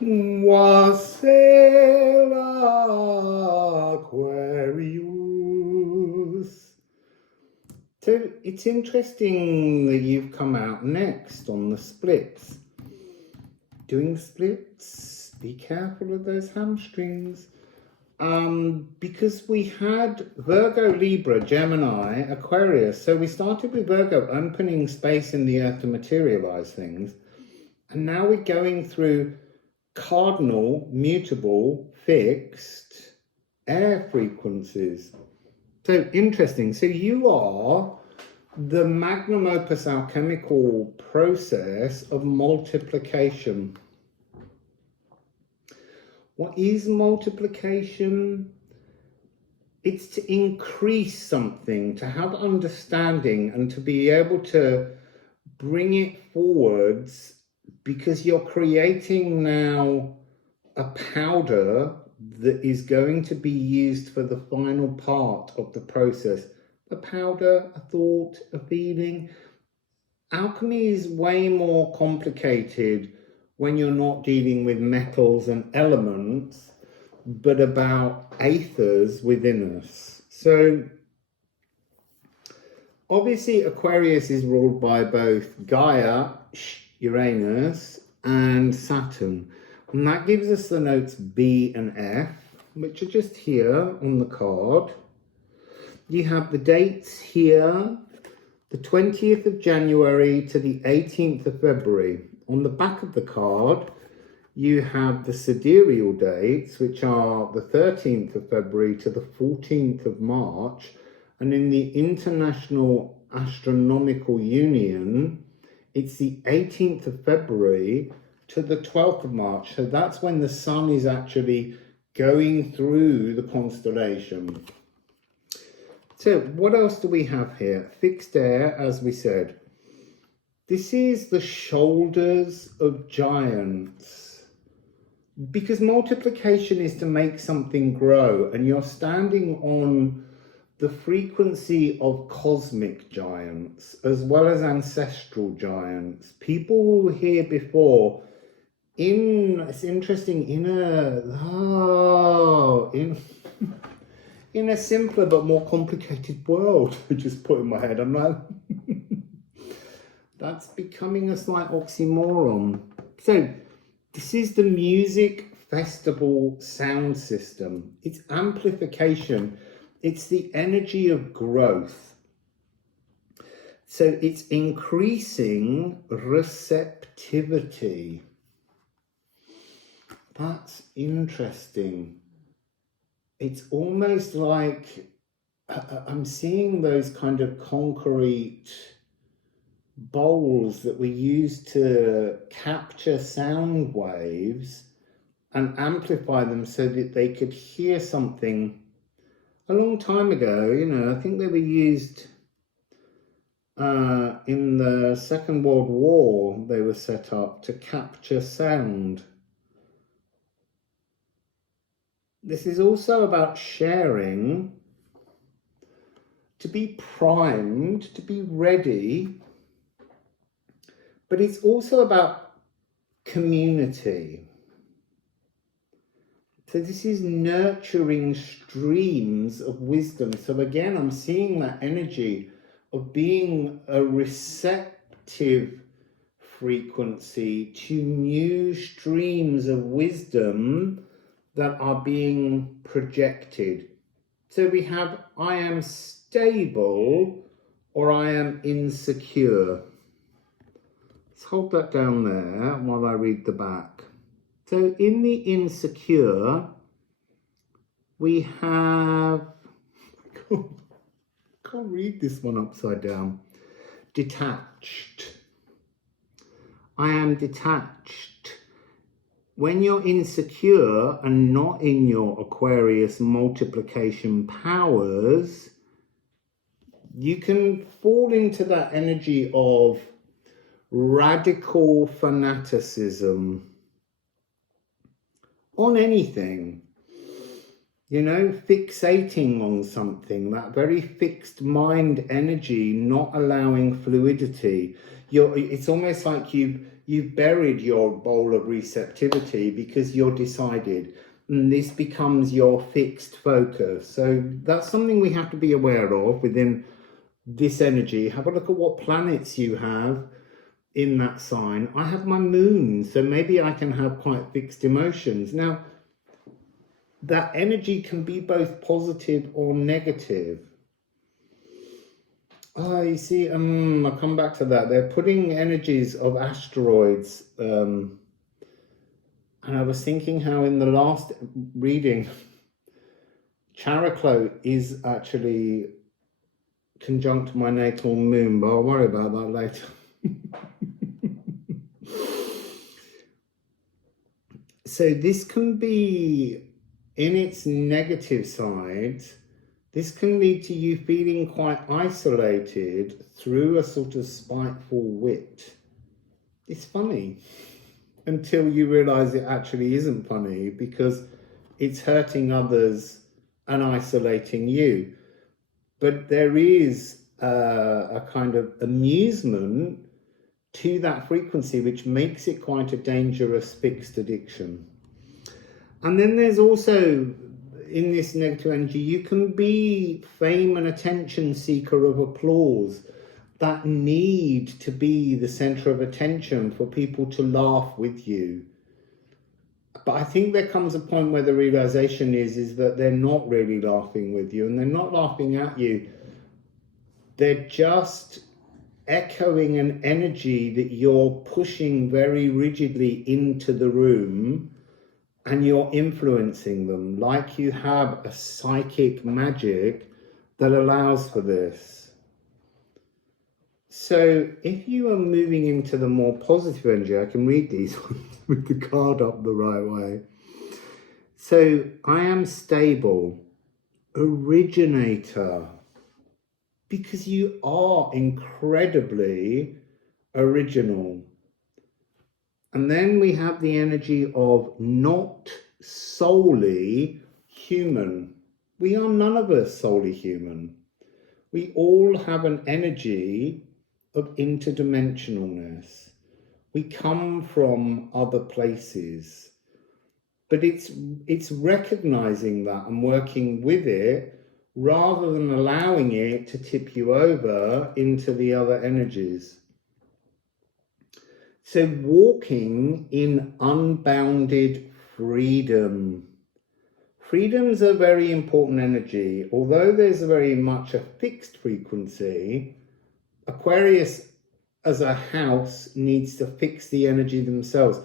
Wassail, Aquarius. So it's interesting that you've come out next on the splits. Doing splits, be careful of those hamstrings. Because we had Virgo, Libra, Gemini, Aquarius. So we started with Virgo, opening space in the earth to materialize things. And now we're going through cardinal, mutable, fixed air frequencies. So interesting. So you are the magnum opus alchemical process of multiplication. What is multiplication? It's to increase something, to have understanding and to be able to bring it forwards, because you're creating now a powder that is going to be used for the final part of the process. A powder, a thought, a feeling. Alchemy is way more complicated when you're not dealing with metals and elements, but about ethers within us. So obviously Aquarius is ruled by both Gaia, Uranus, and Saturn. And that gives us the notes B and F, which are just here on the card. You have the dates here, the 20th of January to the 18th of February. On the back of the card, you have the sidereal dates, which are the 13th of February to the 14th of March. And in the International Astronomical Union, it's the 18th of February to the 12th of March. So that's when the sun is actually going through the constellation. So what else do we have here? Fixed air, as we said. This is the shoulders of giants. Because multiplication is to make something grow, and you're standing on the frequency of cosmic giants as well as ancestral giants. People who were here before it's interesting, in a simpler but more complicated world. I just put in my head, I'm like, that's becoming a slight oxymoron. So this is the music festival sound system. It's amplification. It's the energy of growth. So it's increasing receptivity. That's interesting. It's almost like I'm seeing those kind of concrete bowls that we use to capture sound waves and amplify them so that they could hear something. A long time ago, I think they were used in the Second World War. They were set up to capture sound. This is also about sharing, to be primed, to be ready, but it's also about community. So this is nurturing streams of wisdom. So again, I'm seeing that energy of being a receptive frequency to new streams of wisdom that are being projected. So we have, I am stable or I am insecure. Let's hold that down there while I read the back. So in the insecure, we have, I can't read this one upside down, detached. I am detached. When you're insecure and not in your Aquarius multiplication powers, you can fall into that energy of radical fanaticism on anything, fixating on something, that very fixed mind energy, not allowing fluidity. It's almost like you've buried your bowl of receptivity because you're decided, and this becomes your fixed focus. So that's something we have to be aware of within this energy. Have a look at what planets you have in that sign. I have my moon, so maybe I can have quite fixed emotions. Now, that energy can be both positive or negative. Oh, you see, I'll come back to that. They're putting energies of asteroids. And I was thinking how in the last reading, Characlo is actually conjunct my natal moon, but I'll worry about that later. So this can be, in its negative side, this can lead to you feeling quite isolated through a sort of spiteful wit. It's funny until you realise it actually isn't funny because it's hurting others and isolating you. But there is a kind of amusement to that frequency, which makes it quite a dangerous fixed addiction. And then there's also, in this negative energy, you can be fame and attention seeker of applause, that need to be the center of attention for people to laugh with you. But I think there comes a point where the realization is that they're not really laughing with you, and they're not laughing at you. They're just echoing an energy that you're pushing very rigidly into the room, and you're influencing them like you have a psychic magic that allows for this. So if you are moving into the more positive energy, I can read these with the card up the right way. So I am stable, originator, because you are incredibly original. And then we have the energy of not solely human. We are none of us solely human. We all have an energy of interdimensionalness. We come from other places. But it's recognizing that and working with it rather than allowing it to tip you over into the other energies. So walking in unbounded freedom. Freedom's a very important energy. Although there's very much a fixed frequency, Aquarius as a house needs to fix the energy themselves.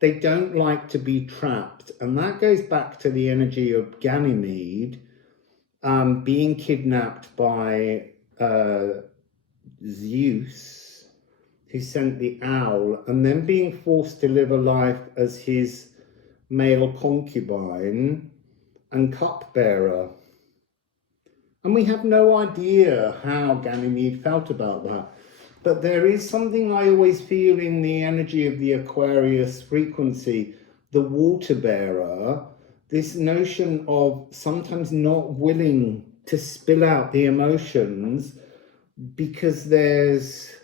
They don't like to be trapped. And that goes back to the energy of Ganymede being kidnapped by Zeus, who sent the owl, and then being forced to live a life as his male concubine and cupbearer. And we have no idea how Ganymede felt about that. But there is something I always feel in the energy of the Aquarius frequency, the water bearer, this notion of sometimes not willing to spill out the emotions because there's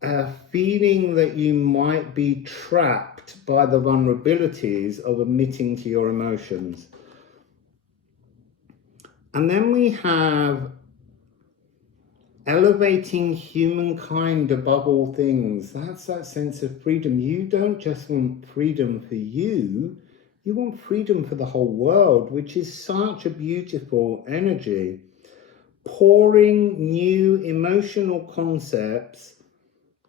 a feeling that you might be trapped by the vulnerabilities of admitting to your emotions. And then we have elevating humankind above all things. That's that sense of freedom. You don't just want freedom for you, you want freedom for the whole world, which is such a beautiful energy. Pouring new emotional concepts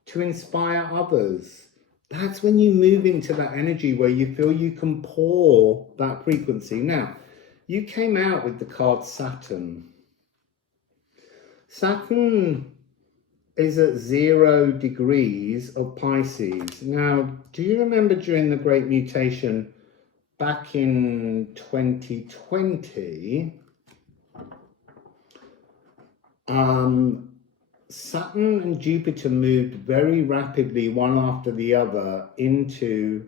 to inspire others. That's when you move into that energy where you feel you can pour that frequency. Now, you came out with the card Saturn. Saturn is at 0 degrees of Pisces. Now, do you remember during the Great Mutation back in 2020, Saturn and Jupiter moved very rapidly one after the other into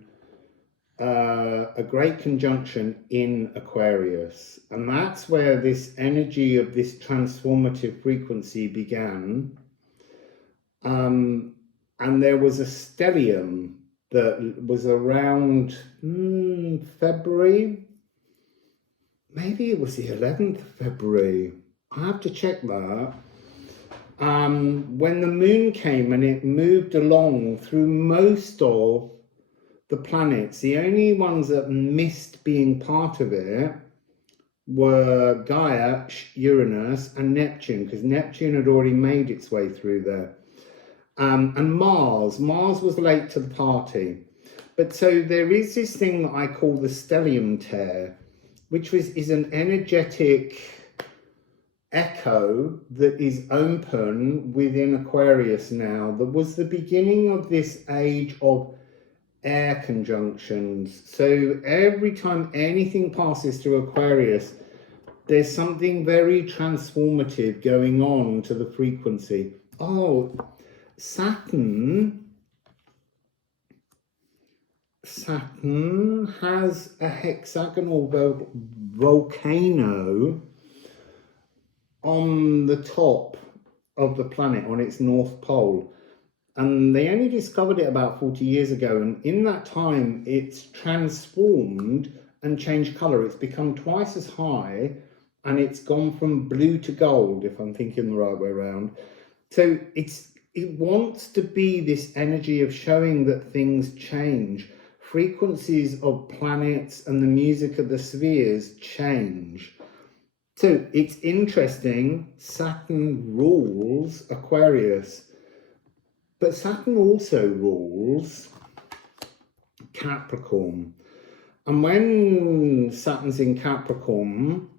a great conjunction in Aquarius, and that's where this energy of this transformative frequency began. and there was a stellium that was around February. Maybe it was the 11th of February. I have to check that. When the moon came and it moved along through most of the planets, the only ones that missed being part of it were Gaia, Uranus, and Neptune, because Neptune had already made its way through there. And Mars was late to the party. But so there is this thing that I call the stellium tear, which is an energetic echo that is open within Aquarius now. That was the beginning of this age of air conjunctions. So every time anything passes through Aquarius, there's something very transformative going on to the frequency. Oh, Saturn has a hexagonal volcano on the top of the planet, on its north pole. And they only discovered it about 40 years ago. And in that time, it's transformed and changed colour. It's become twice as high, and it's gone from blue to gold, if I'm thinking the right way around. So it wants to be this energy of showing that things change. Frequencies of planets and the music of the spheres change. So it's interesting, Saturn rules Aquarius, but Saturn also rules Capricorn. And when Saturn's in Capricorn,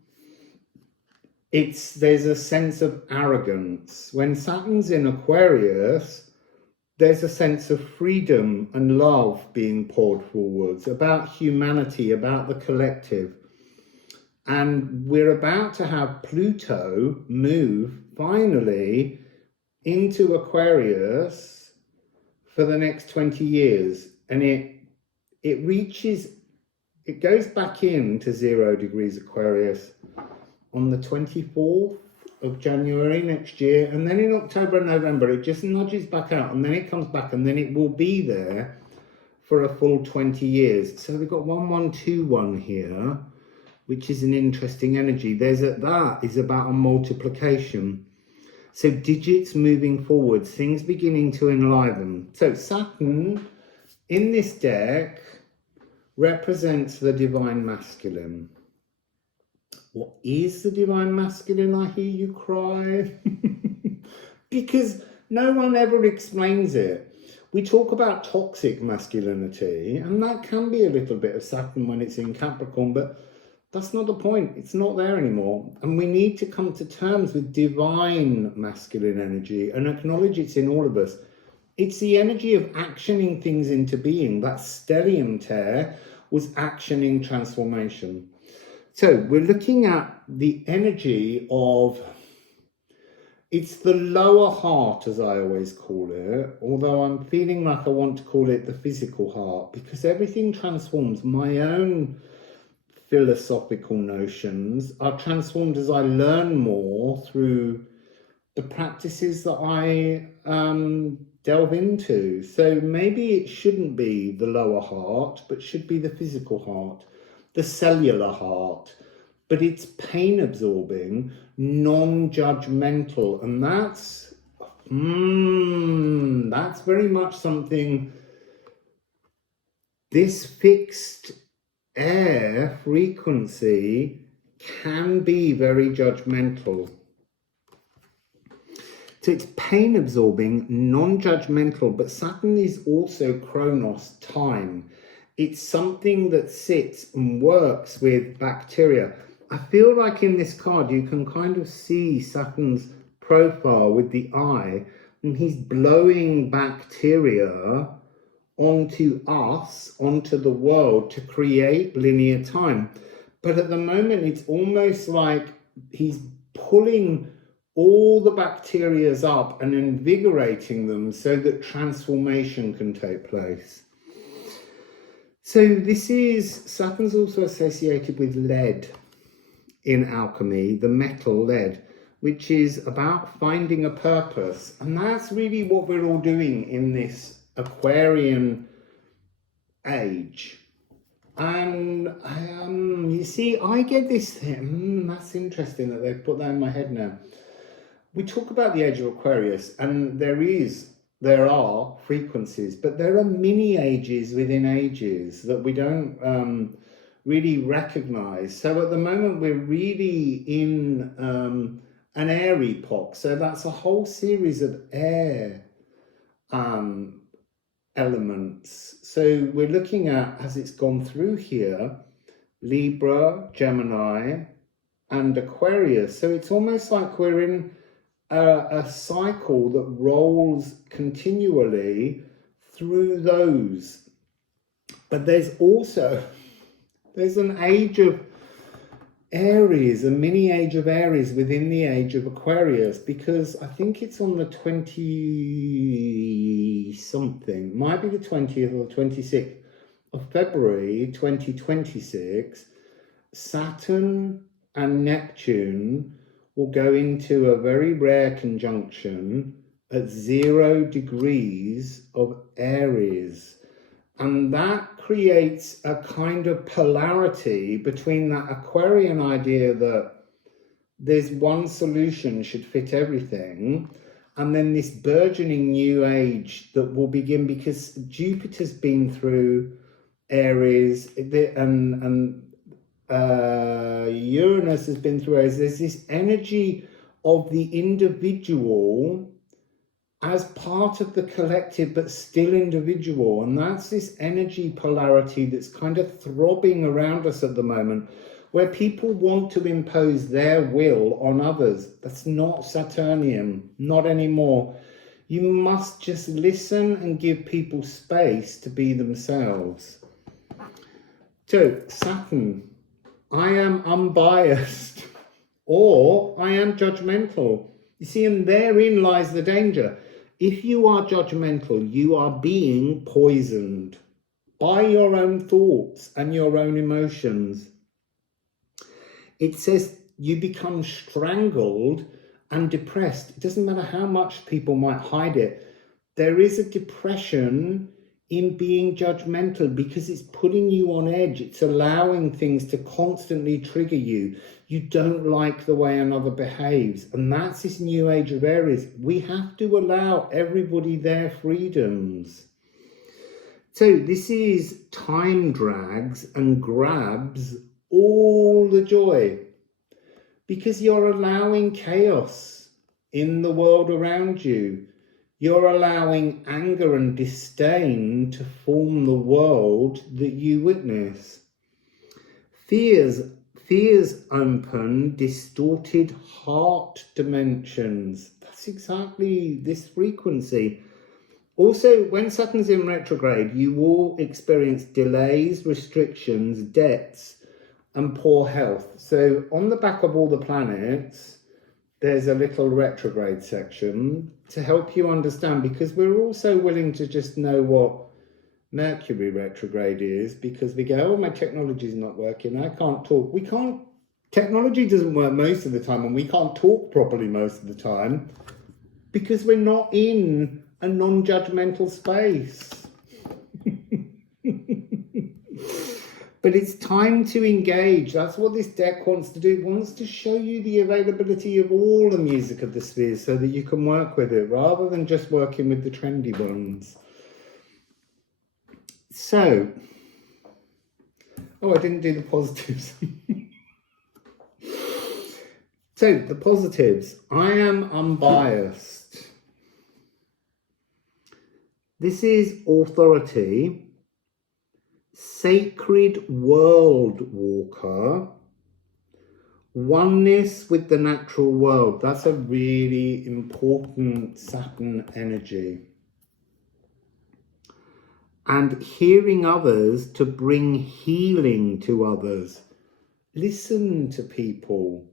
there's a sense of arrogance. When Saturn's in Aquarius, there's a sense of freedom and love being poured forwards, about humanity, about the collective. And we're about to have Pluto move finally into Aquarius for the next 20 years. And it goes back into 0 degrees Aquarius on the 24th of January next year. And then in October and November, it just nudges back out, and then it comes back, and then it will be there for a full 20 years. So we've got 1121 here, which is an interesting energy. That is about a multiplication. So digits moving forwards, things beginning to enliven. So Saturn in this deck represents the divine masculine. What is the divine masculine, I hear you cry? Because no one ever explains it. We talk about toxic masculinity, and that can be a little bit of Saturn when it's in Capricorn, but that's not the point. It's not there anymore. And we need to come to terms with divine masculine energy and acknowledge it's in all of us. It's the energy of actioning things into being. That stellium tear was actioning transformation. So we're looking at the energy of, it's the lower heart, as I always call it, although I'm feeling like I want to call it the physical heart, because everything transforms. My own philosophical notions are transformed as I learn more through the practices that I delve into. So maybe it shouldn't be the lower heart, but should be the physical heart, the cellular heart. But it's pain absorbing, non-judgmental, and that's very much something this fixed air frequency can be very judgmental. So it's pain absorbing, non-judgmental, but Saturn is also Chronos, time. It's something that sits and works with bacteria. I feel like in this card you can kind of see Saturn's profile with the eye, and he's blowing bacteria onto us, onto the world, to create linear time. But at the moment it's almost like he's pulling all the bacterias up and invigorating them so that transformation can take place. So Saturn's also associated with lead in alchemy, the metal lead, which is about finding a purpose. And that's really what we're all doing in this Aquarian age. And you see, I get this thing, that's interesting that they've put that in my head now. We talk about the age of Aquarius, and there are frequencies, but there are mini ages within ages that we don't really recognize. So at the moment, we're really in an air epoch. So that's a whole series of air elements. So we're looking at, as it's gone through here, Libra, Gemini, and Aquarius. So it's almost like we're in a cycle that rolls continually through those. But there's an age of Aries, a mini age of Aries within the age of Aquarius, because I think it's on the 20 something, might be the 20th or 26th of February 2026, Saturn and Neptune will go into a very rare conjunction at 0 degrees of Aries. And that creates a kind of polarity between that Aquarian idea that there's one solution should fit everything, and then this burgeoning new age that will begin, because Jupiter's been through Aries and Uranus has been through Aries. There's this energy of the individual as part of the collective, but still individual. And that's this energy polarity that's kind of throbbing around us at the moment, where people want to impose their will on others. That's not Saturnian, not anymore. You must just listen and give people space to be themselves. So, Saturn, I am unbiased, or I am judgmental. You see, and therein lies the danger. If you are judgmental, you are being poisoned by your own thoughts and your own emotions. It says you become strangled and depressed. It doesn't matter how much people might hide it. There is a depression in being judgmental because it's putting you on edge. It's allowing things to constantly trigger you. You don't like the way another behaves. And that's this new age of Aries. We have to allow everybody their freedoms. So this is time drags and grabs all the joy, because you're allowing chaos in the world around you. You're allowing anger and disdain to form the world that you witness. Fears open distorted heart dimensions. That's exactly this frequency. Also, when Saturn's in retrograde, you will experience delays, restrictions, debts, and poor health. So on the back of all the planets, there's a little retrograde section to help you understand, because we're also willing to just know what Mercury retrograde is, because we go, oh, my technology's not working, I can't talk. Technology doesn't work most of the time, and we can't talk properly most of the time because we're not in a non-judgmental space. But it's time to engage. That's what this deck wants to do. It wants to show you the availability of all the music of the spheres so that you can work with it, rather than just working with the trendy ones. So, I didn't do the positives. So, the positives. I am unbiased. This is authority. Sacred world walker. Oneness with the natural world. That's a really important Saturn energy. And hearing others to bring healing to others. Listen to people,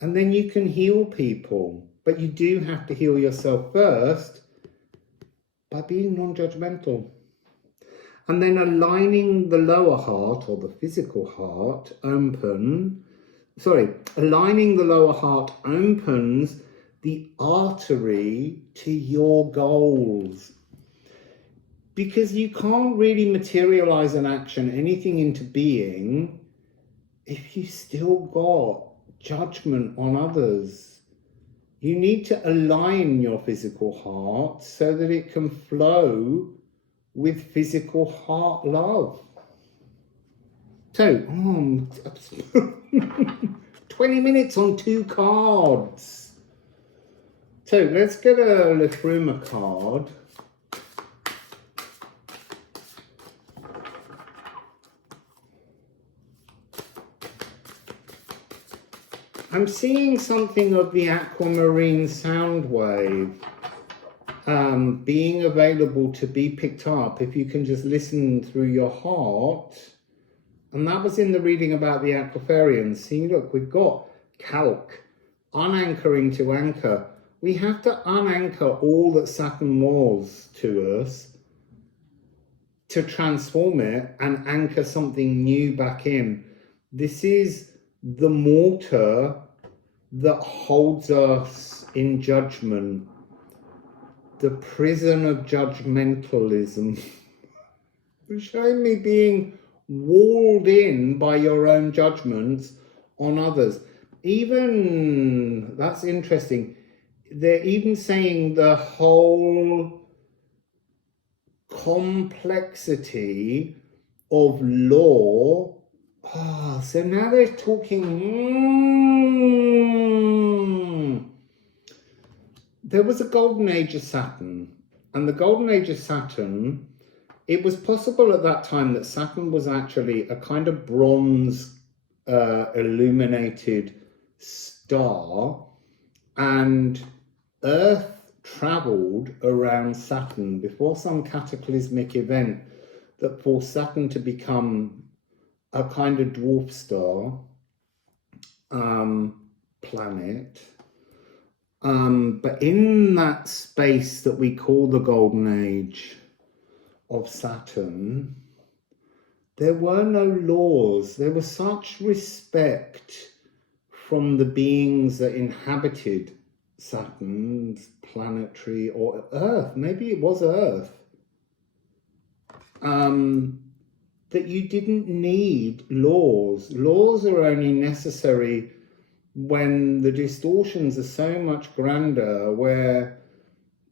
and then you can heal people. But you do have to heal yourself first by being non-judgmental. And then aligning the lower heart, or the physical heart, open aligning the lower heart opens the artery to your goals. Because you can't really materialize an action, anything into being, if you still got judgment on others. You need to align your physical heart so that it can flow with physical heart love. So, 20 minutes on 2 cards. So let's get a Liffruma card. I'm seeing something of the aquamarine sound wave being available to be picked up if you can just listen through your heart. And that was in the reading about the Aquarians. See, look, we've got calc, unanchoring to anchor. We have to unanchor all that Saturn was to us to transform it and anchor something new back in. This is the mortar that holds us in judgment, the prison of judgmentalism. It's showing me being walled in by your own judgments on others. Even, that's interesting, they're even saying the whole complexity of law. So now they're talking. There was a golden age of Saturn, and the golden age of Saturn, it was possible at that time that Saturn was actually a kind of bronze illuminated star, and Earth travelled around Saturn before some cataclysmic event that forced Saturn to become a kind of dwarf star planet. But in that space that we call the golden age of Saturn, there were no laws. There was such respect from the beings that inhabited Saturn's planetary, or Earth, maybe it was Earth, that you didn't need laws. Laws are only necessary when the distortions are so much grander, where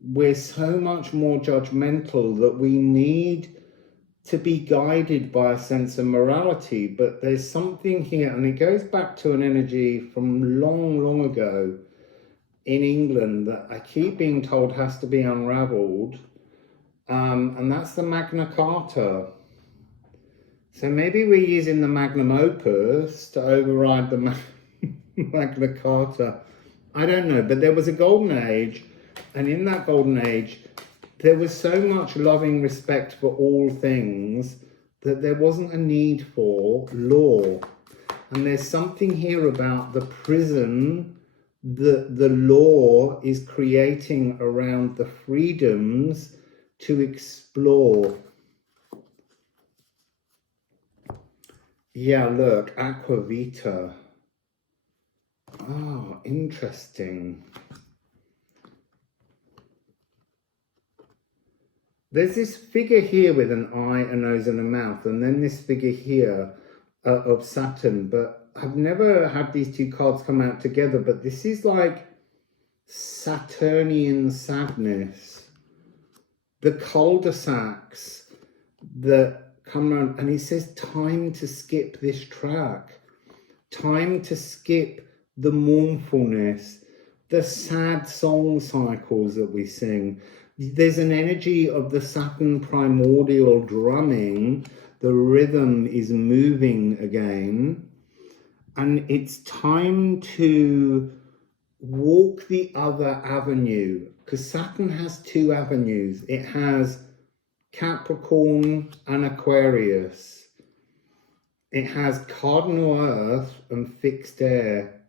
we're so much more judgmental that we need to be guided by a sense of morality. But there's something here, and it goes back to an energy from long, long ago in England that I keep being told has to be unraveled, and that's the Magna Carta. So maybe we're using the magnum opus to override the Magna Carta. I don't know, but there was a golden age, and in that golden age, there was so much loving respect for all things that there wasn't a need for law. And there's something here about the prison that the law is creating around the freedoms to explore. Yeah, look, Aquavita. Oh, interesting. There's this figure here with an eye, a nose and a mouth, and then this figure here of Saturn, but I've never had these two cards come out together, but this is like Saturnian sadness. The cul-de-sacs that come around, and he says time to skip this track, time to skip the mournfulness, the sad song cycles that we sing. There's an energy of the Saturn primordial drumming. The rhythm is moving again, and it's time to walk the other avenue, because Saturn has 2 avenues. It has Capricorn and Aquarius. It has cardinal earth and fixed air.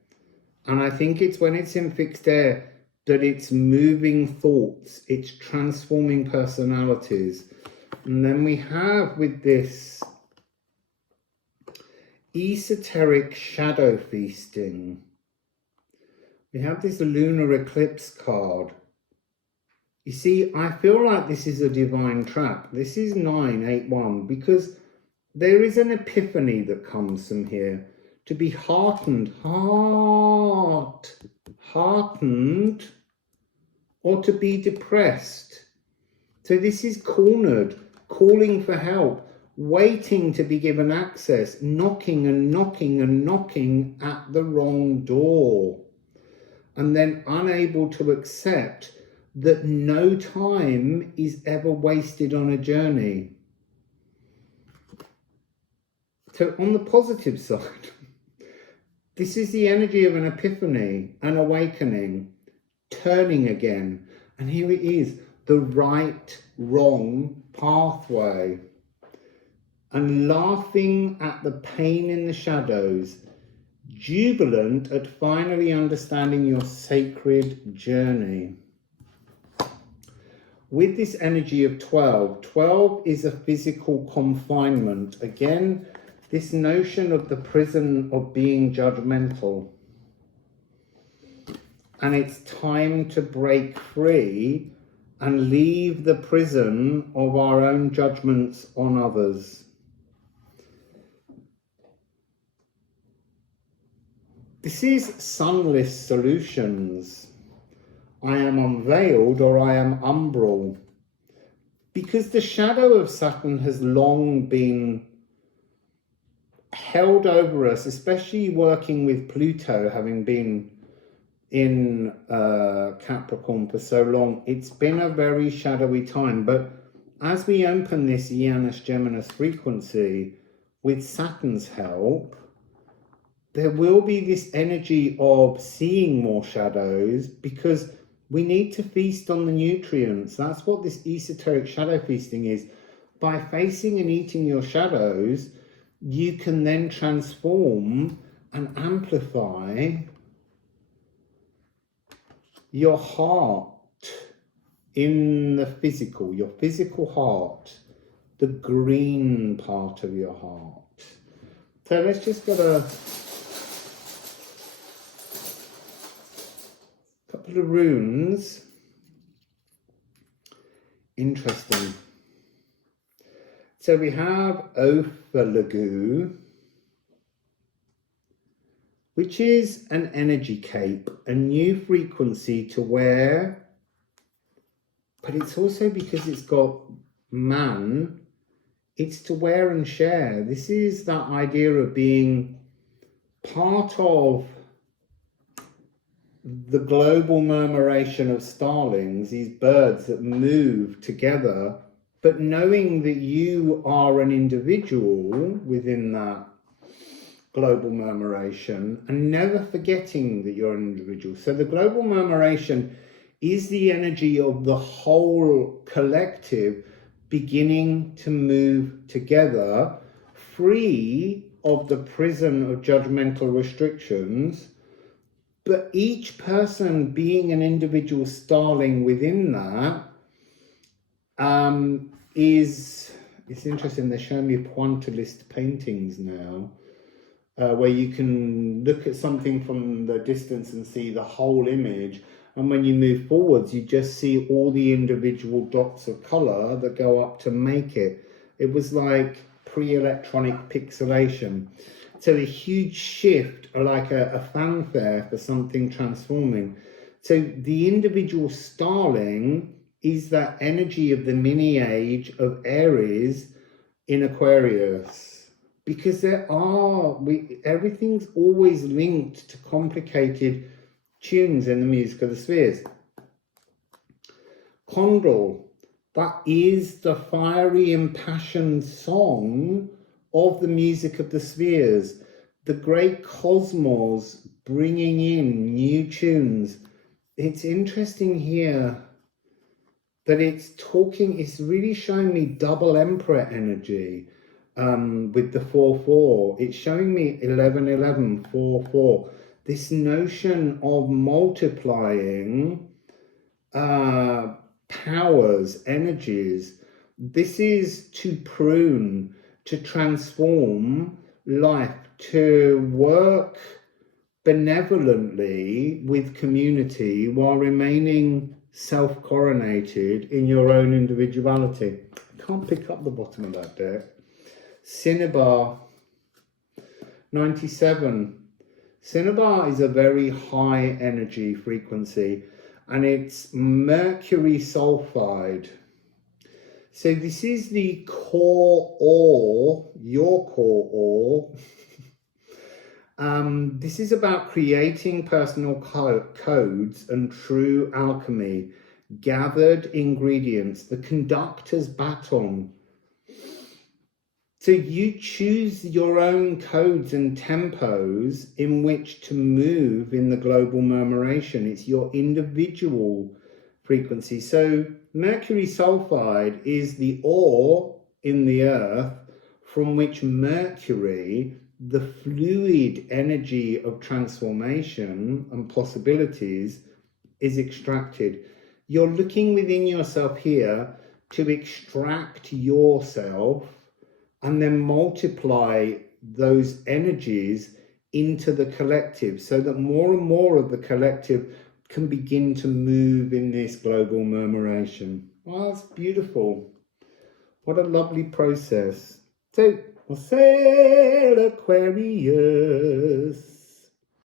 And I think it's when it's in fixed air that it's moving thoughts, it's transforming personalities. And then we have with this esoteric shadow feasting. We have this lunar eclipse card. You see, I feel like this is a divine trap. This is 981 because there is an epiphany that comes from here. To be heartened, heartened, or to be depressed. So this is cornered, calling for help, waiting to be given access, knocking and knocking and knocking at the wrong door, and then unable to accept that no time is ever wasted on a journey. So on the positive side, this is the energy of an epiphany, an awakening, turning again. And here it is, the right, wrong pathway. And laughing at the pain in the shadows, jubilant at finally understanding your sacred journey. With this energy of 12, 12 is a physical confinement. Again, this notion of the prison of being judgmental. And it's time to break free and leave the prison of our own judgments on others. This is sunless solutions. I am unveiled or I am umbral. Because the shadow of Saturn has long been held over us, especially working with Pluto, having been in Capricorn for so long. It's been a very shadowy time. But as we open this Janus Geminus frequency with Saturn's help, there will be this energy of seeing more shadows because we need to feast on the nutrients. That's what this esoteric shadow feasting is. By facing and eating your shadows, you can then transform and amplify your heart in the physical, your physical heart, the green part of your heart. So let's just get a couple of runes. Interesting. So we have Ophalagu, which is an energy cape, a new frequency to wear, but it's also because it's got man, it's to wear and share. This is that idea of being part of the global murmuration of starlings, these birds that move together, but knowing that you are an individual within that global murmuration and never forgetting that you're an individual. So the global murmuration is the energy of the whole collective beginning to move together, free of the prison of judgmental restrictions, but each person being an individual starling within that. It's interesting, they're showing me pointillist paintings now, where you can look at something from the distance and see the whole image, and when you move forwards you just see all the individual dots of colour that go up to make it. It was like pre-electronic pixelation. So a huge shift, like a fanfare for something transforming. So the individual starling is that energy of the mini age of Aries in Aquarius, because everything's always linked to complicated tunes in the music of the spheres. Condor, that is the fiery impassioned song of the music of the spheres, the great cosmos bringing in new tunes. It's interesting here that it's really showing me double emperor energy with the 4-4. It's showing me 11-11, 4-4. This notion of multiplying powers, energies. This is to prune, to transform life, to work benevolently with community while remaining self-coronated in your own individuality. I can't pick up the bottom of that deck. Cinnabar 97. Cinnabar is a very high energy frequency, and it's mercury sulfide. So this is the core ore, your core ore. This is about creating personal codes and true alchemy, gathered ingredients, the conductor's baton. So you choose your own codes and tempos in which to move in the global murmuration. It's your individual frequency. So mercury sulfide is the ore in the earth from which mercury, the fluid energy of transformation and possibilities, is extracted. You're looking within yourself here to extract yourself and then multiply those energies into the collective so that more and more of the collective can begin to move in this global murmuration. Well, that's beautiful. What a lovely process. So, Wassail, Aquarius.